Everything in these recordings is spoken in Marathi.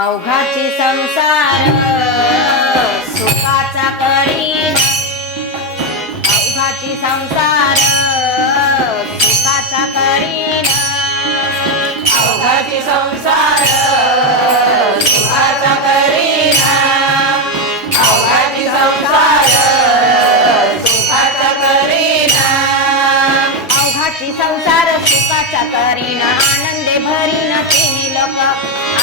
अवघाची संसार सुखाचा करीन, अवघाची संसार सुखाचा करीन, अवघाची संसार सुखाचा करीन, अवघाची संसार सुखाचा करीन, अवघाची संसार सुखाचा करीन, आनंदे भरीन तिन्ही लोक,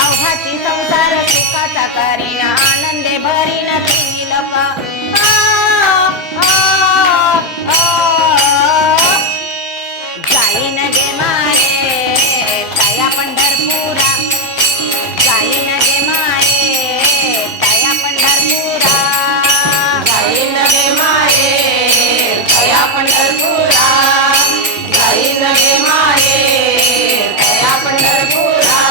अवघाची संसार सुखाचा करीन, आनंदे भरीन तिन्ही लोक. जाईन गे माये तया पंढरपुरा, जाईन गे माये तया पंढरपुरा, जाईन गे माये तया पंढरपुरा, जाईन गे माये तया पंढरपुरा,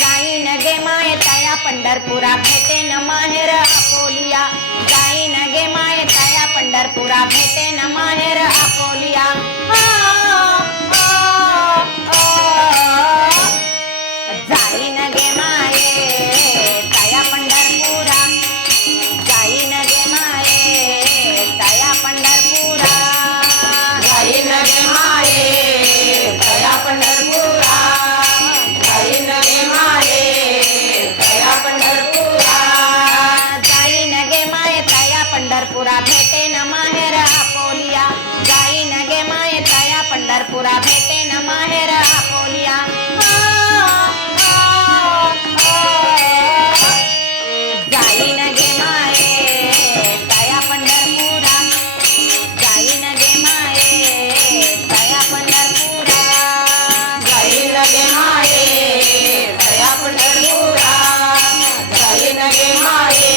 जाईन गे माये तया पंढरपुरा, भेटेन माहेर अकोलिया, जाईन गे माये तया पंढरपुरा, भेटेन माहेर अकोलिया. जाईन गे माये तया पंढरपुरा, जाईन गे माये तया पंढरपुरा, जाईन गे माये तया पंढरपुरा, जाईन गे माये तया पंढरपुरा, जाईन गे माये तया पंढरपुरा, भेटेन माहेर अकोलिया, जाईन गे माये तया पंढरपुरा, भेटेन माहेर अकोलिया. जाईन गे माये तया पंढरपुरा, जाईन गे माये तया पंढरपुरा, जाईन गे माये तया पंढरपुरा, जाईन गे माये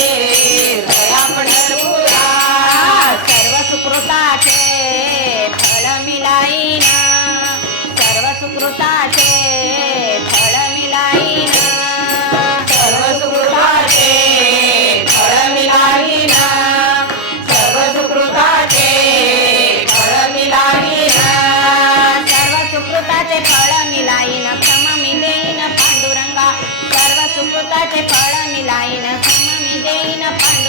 तया पंढरपुरा, सर्व सुकृताचे फळ मिलाईन, सर्व सुकृताचे फळ मिलाईन, सर्व सुकृताचे फळ मिलावीन, सर्व सुकृताचे फळ मिलावीन, सर्व सुकृताचे फळ मिलाईन, क्षम मी देईन पांडुरंगा, सर्व सुकृताचे फळ मिलाईन, क्षम मी देईन पांडुरंगा.